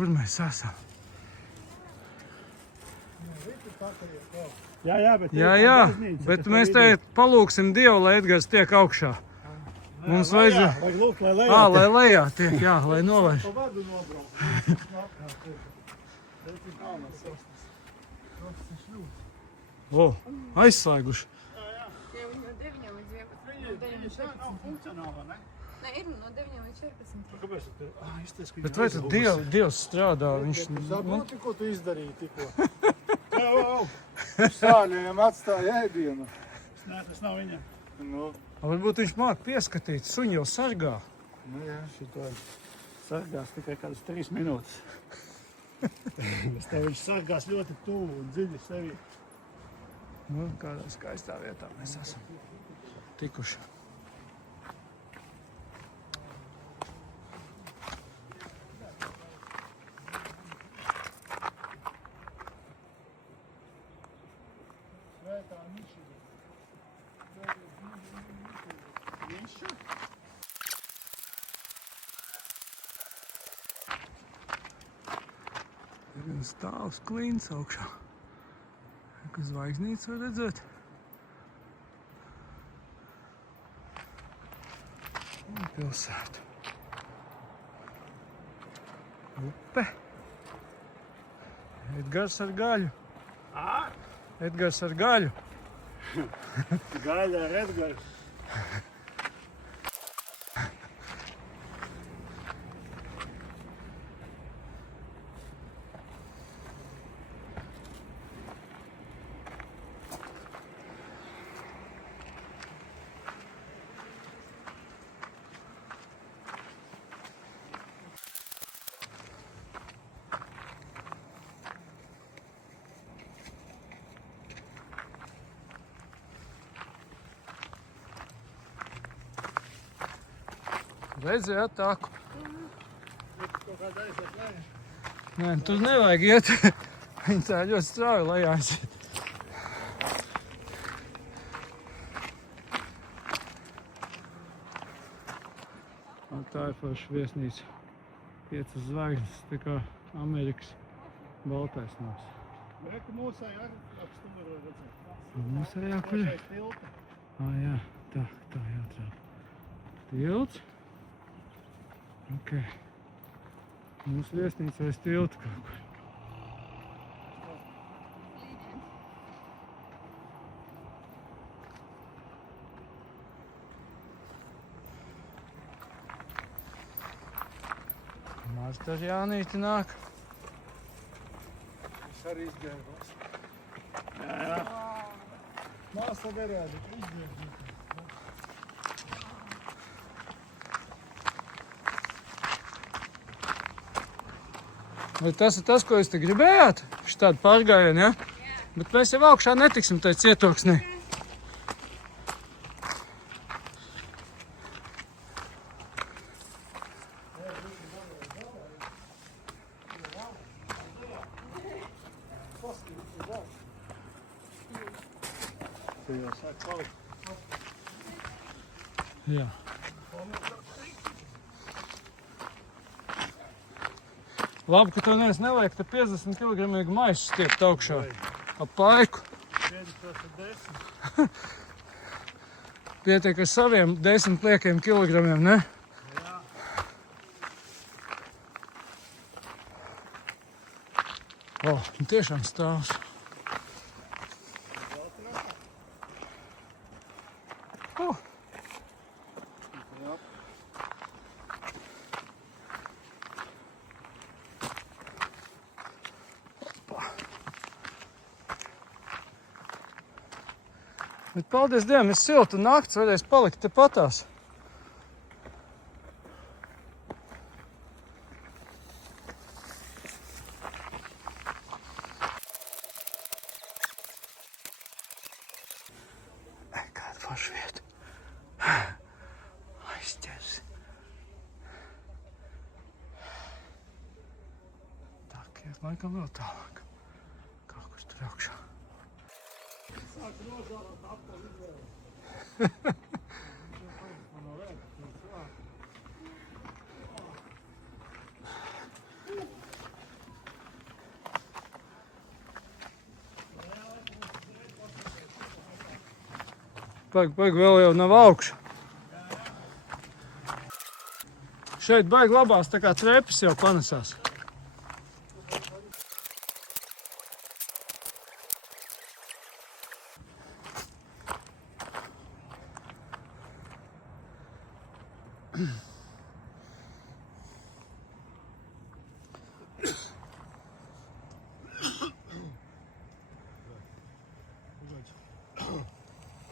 kur mēs esam. Jā, bet mēs te palūksim Dievu, lai Edgars tiek augšā. Mums vajadzēja... Vajag lūgt, lai lejā. Lai lejā tiek, jā, lai nolaiž. Pa vadu nobraukt. O, aizslēguši. Ja viņi no 9 līdz 11. Viņi tā nav funkcionāla, ne? Nē, ir no 9 līdz 14. Kāpēc tu tur? Izties, ka Bet vai tad Dievs strādā? Viņš... Saproti, ko tu izdarīji tikko? Sāļajam atstāja ēdienu. Nē, tas nav viņam. Nu. Varbūt viņš māk pieskatīt, suņi jau sargā. Nu jā, šito sargās tikai kādas 3 minūtes. Bet tev viņš sargās ļoti tuvu un dziļi sevi. Nu, kādā skaistā vietā mēs esam tikuši. Svētā mišiga. Miša? Ir viens stāvs klīns augšā. Ka zvaigznītes var redzēt. Un pilsētu. Upe. Edgars ar gaļu. Edgars ar gaļu. Gaļa ar Edgaru. Redzi, jā, tāku. Kaut kādā aiziet lejā. Nē, tur nevajag iet. Viņi tā ļoti strauji lejā aiziet. Tā ir forša viesnīca. 5 zvaigznes, tā kā Amerikas baltais nās. Reku mūsai ar apstumuroju redzēt. Mūsai jākuļ. Pašais tilta. Jā, tā jāatrāp. Tilts. Ok. Mūsu viesnīca aiz tilta kaut kur. Marta ar Jānīti nāk. Es arī izgāju. Jā. Māsa derēdi, izgāju. Vai tas ir tas, ko jūs te gribējāt? Šitādi pārgājieni, ja? Bet mēs jau augšā netiksim tai cietoksnī. Jā. Labi, ka tev neviens nevajag te 50 kg maisu stiept augšā. Ap paiku. Pietiek ar saviem 10 liekiem kilogramiem, ne? Jā. Tiešām stāvs. Bet paldies Dievam, ir silta nakts, varēs palikt te patās. Kāda forša vieta. Aizķers. Tā, iet laikam vēl tālāk. Kaut kur tur augšā. Sāk nožāvāt apā izvēle. Paga, vēl jau nav augšu. Šeit baigi labās, tā kā trepes jau panesās.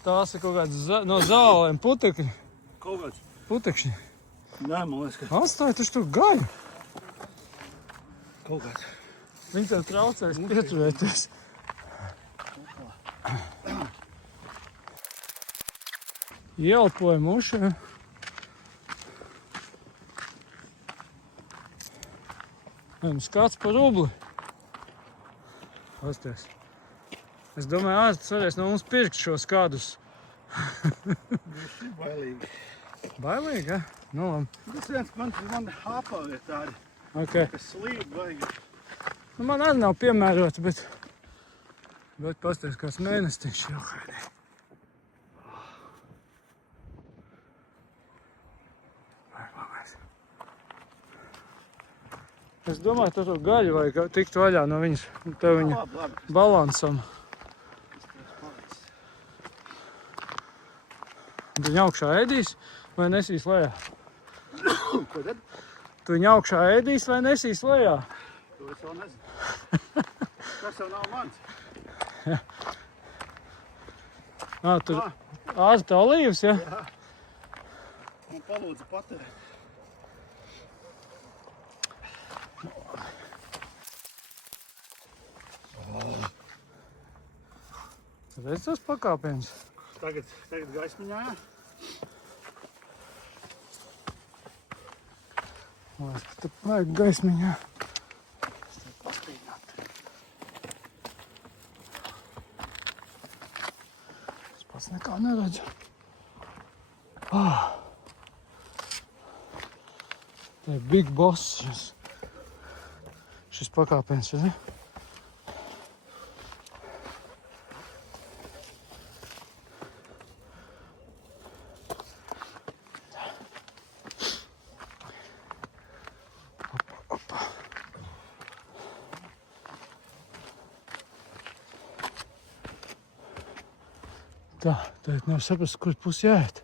Tās ir kaut kāds no zālēm putekļi. Kaut kāds. Putekšņi. Nē, man liekas, ka Atstāj taču tur gaļu. kaut kāds. Viņi tev traucēs pieturēties. Ieelpoja muši. Skats par rubli. Pasties. Es domāju, ārsts varēs no mums pirkt šos kādus. Viņš ir bailīgi. Bailīgi, ja? Nu, labi. Tas viens man hāpā ir tādi, Okay. kas slīd baigi. Nu, man arī nav piemērota, bet pasties, kāds mēnestiņš jau. Es domāju, tur gaļu vajag tikt vaļā no viņas. Tev viņa Labi. balansam. Viņa augšā ēdīs vai nesīs lejā? Ko tad? Tu viņa augšā ēdīs vai nesīs lejā? To es vēl nezinu. Tas jau nav mans. Tur ārsta olīvas, ja? Jā. Man palūdza patērēt. Redz tos pakāpienus? Tagad gaismiņā. Lās, ka tu vajag gaismiņā. Es pats nekā neredzu. Tā ir Big Boss šis pakāpiens, vai ne? Tā, tagad nevar saprast, kur pusi jāiet.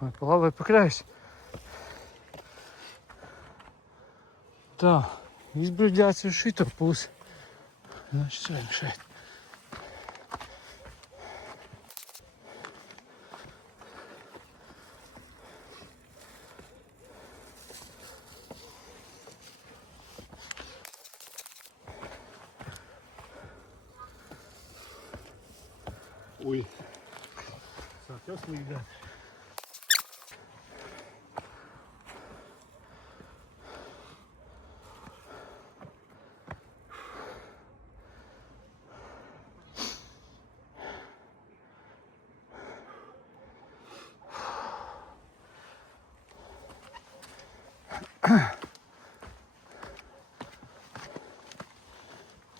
Vai pa labi vai pa kreisi. Tā, izbruģēts uz šito pusi. Šis vajag šeit. Ui. Sāk jau slīdēt.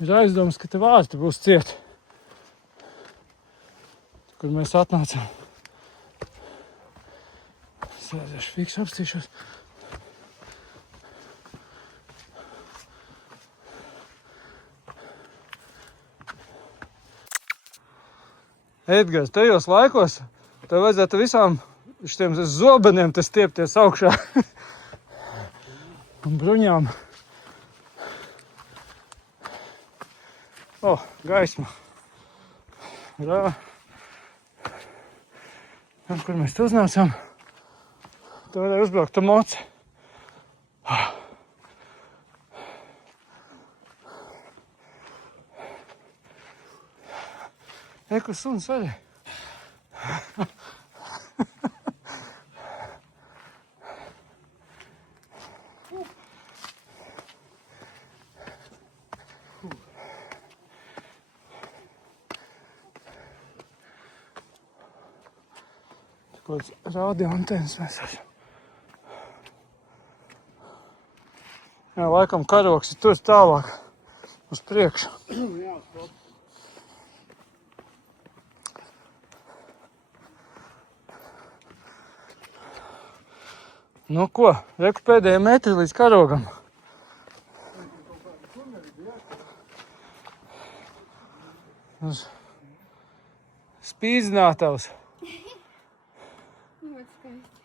Ir aizdomas, ka tev ārsti būs cieti, kur mēs atnācām. Sēdēšu fiks, apstīšos. Edgars, tajos laikos tev vajadzētu visām šitiem zobeniem te stiepties augšā. Un bruņām. Gaisma. Rā. Kur mēs te uznācām? Te varēja uzbraukt ar moci. Kur suns arī. Kāds rādio antenas mēs esam. Jā, laikam karoks ir tur tālāk uz priekšu. Jā, stop. Nu ko, reku pēdējie metri līdz karogam. Spīdzinātavs. Ļoti skaisti.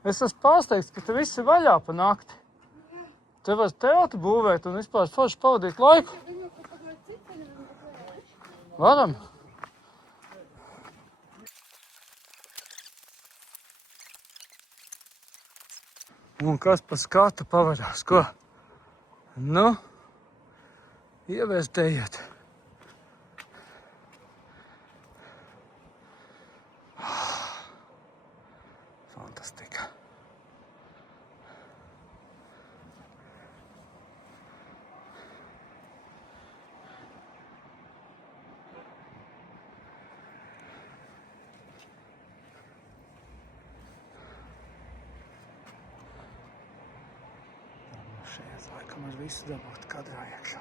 Es esmu pārsteigts, ka te viss ir vaļā pa nakti. Te var telti būvēt un vispār forši pavadīt laiku. Viņu kaut kādā citā nevar. Varam? Un kas pa skatu pavarās, ko? Nu, ievērtējiet. Fantastika. Šeit laikam ar visu dabūt kadrā iekšā.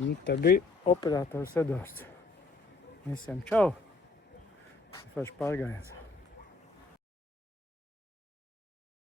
Un te bija operators Edvards. Visiem čau! Forši pārgājiens.